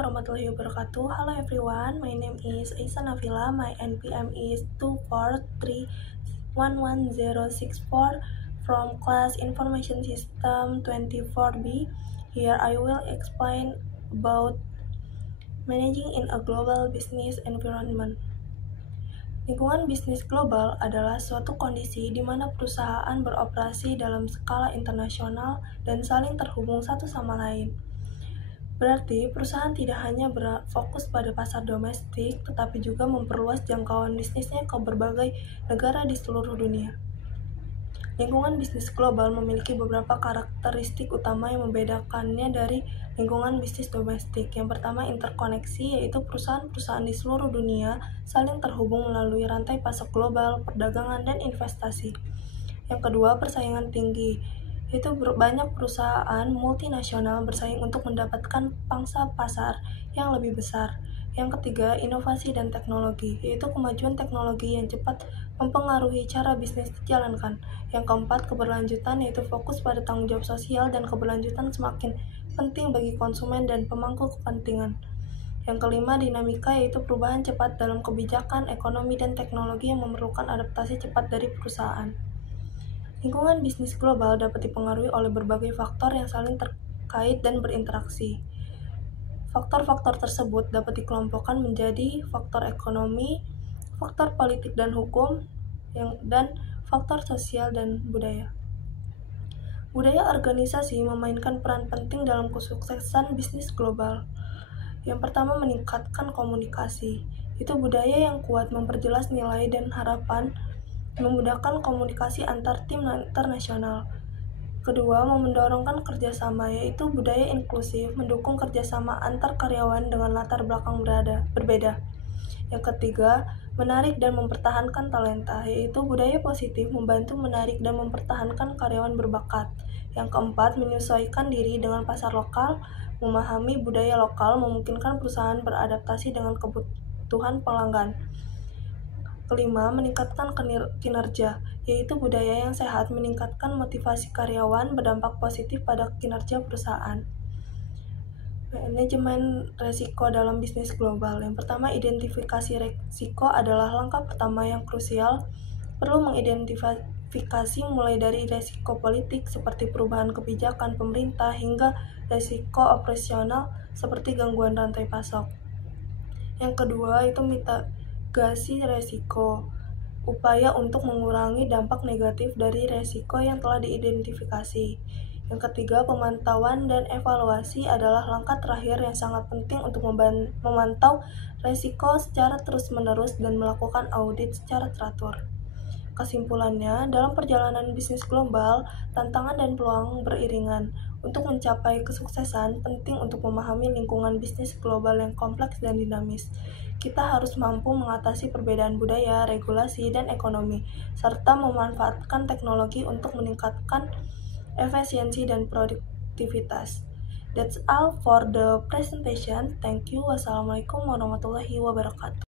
warahmatullahi wabarakatuh. Hello everyone, my name is Aisyah Nafila. My NPM is 243111064 from class Information System 24B. Here I will explain about managing in a global business environment. Lingkungan bisnis global adalah suatu kondisi di mana perusahaan beroperasi dalam skala internasional dan saling terhubung satu sama lain. Berarti, perusahaan tidak hanya berfokus pada pasar domestik, tetapi juga memperluas jangkauan bisnisnya ke berbagai negara di seluruh dunia. Lingkungan bisnis global memiliki beberapa karakteristik utama yang membedakannya dari lingkungan bisnis domestik. Yang pertama, interkoneksi, yaitu perusahaan-perusahaan di seluruh dunia saling terhubung melalui rantai pasok global, perdagangan, dan investasi. Yang kedua, persaingan tinggi, yaitu banyak perusahaan multinasional bersaing untuk mendapatkan pangsa pasar yang lebih besar. Yang ketiga, inovasi dan teknologi, yaitu kemajuan teknologi yang cepat mempengaruhi cara bisnis dijalankan. Yang keempat, keberlanjutan, yaitu fokus pada tanggung jawab sosial dan keberlanjutan semakin penting bagi konsumen dan pemangku kepentingan. Yang kelima, dinamika, yaitu perubahan cepat dalam kebijakan, ekonomi, dan teknologi yang memerlukan adaptasi cepat dari perusahaan. Lingkungan bisnis global dapat dipengaruhi oleh berbagai faktor yang saling terkait dan berinteraksi. Faktor-faktor tersebut dapat dikelompokkan menjadi faktor ekonomi, faktor politik dan hukum, dan faktor sosial dan budaya. Budaya organisasi memainkan peran penting dalam kesuksesan bisnis global. Yang pertama, meningkatkan komunikasi. Itu budaya yang kuat memperjelas nilai dan harapan, memudahkan komunikasi antar tim internasional. Kedua, mendorongkan kerjasama, yaitu budaya inklusif, mendukung kerjasama antar karyawan dengan latar belakang berbeda. Yang ketiga, menarik dan mempertahankan talenta, yaitu budaya positif, membantu menarik dan mempertahankan karyawan berbakat. Yang keempat, menyesuaikan diri dengan pasar lokal, memahami budaya lokal, memungkinkan perusahaan beradaptasi dengan kebutuhan pelanggan. Kelima, meningkatkan kinerja, yaitu budaya yang sehat meningkatkan motivasi karyawan, berdampak positif pada kinerja perusahaan. Manajemen resiko dalam bisnis global. Yang pertama, identifikasi resiko adalah langkah pertama yang krusial. Perlu mengidentifikasi mulai dari resiko politik seperti perubahan kebijakan pemerintah hingga resiko operasional seperti gangguan rantai pasok. Yang kedua, itu mitigasi resiko, upaya untuk mengurangi dampak negatif dari resiko yang telah diidentifikasi. Yang ketiga, pemantauan dan evaluasi adalah langkah terakhir yang sangat penting untuk memantau resiko secara terus-menerus dan melakukan audit secara teratur. Kesimpulannya, dalam perjalanan bisnis global, tantangan dan peluang beriringan. Untuk mencapai kesuksesan, penting untuk memahami lingkungan bisnis global yang kompleks dan dinamis. Kita harus mampu mengatasi perbedaan budaya, regulasi, dan ekonomi, serta memanfaatkan teknologi untuk meningkatkan efisiensi dan produktivitas. That's all for the presentation. Thank you. Wassalamualaikum warahmatullahi wabarakatuh.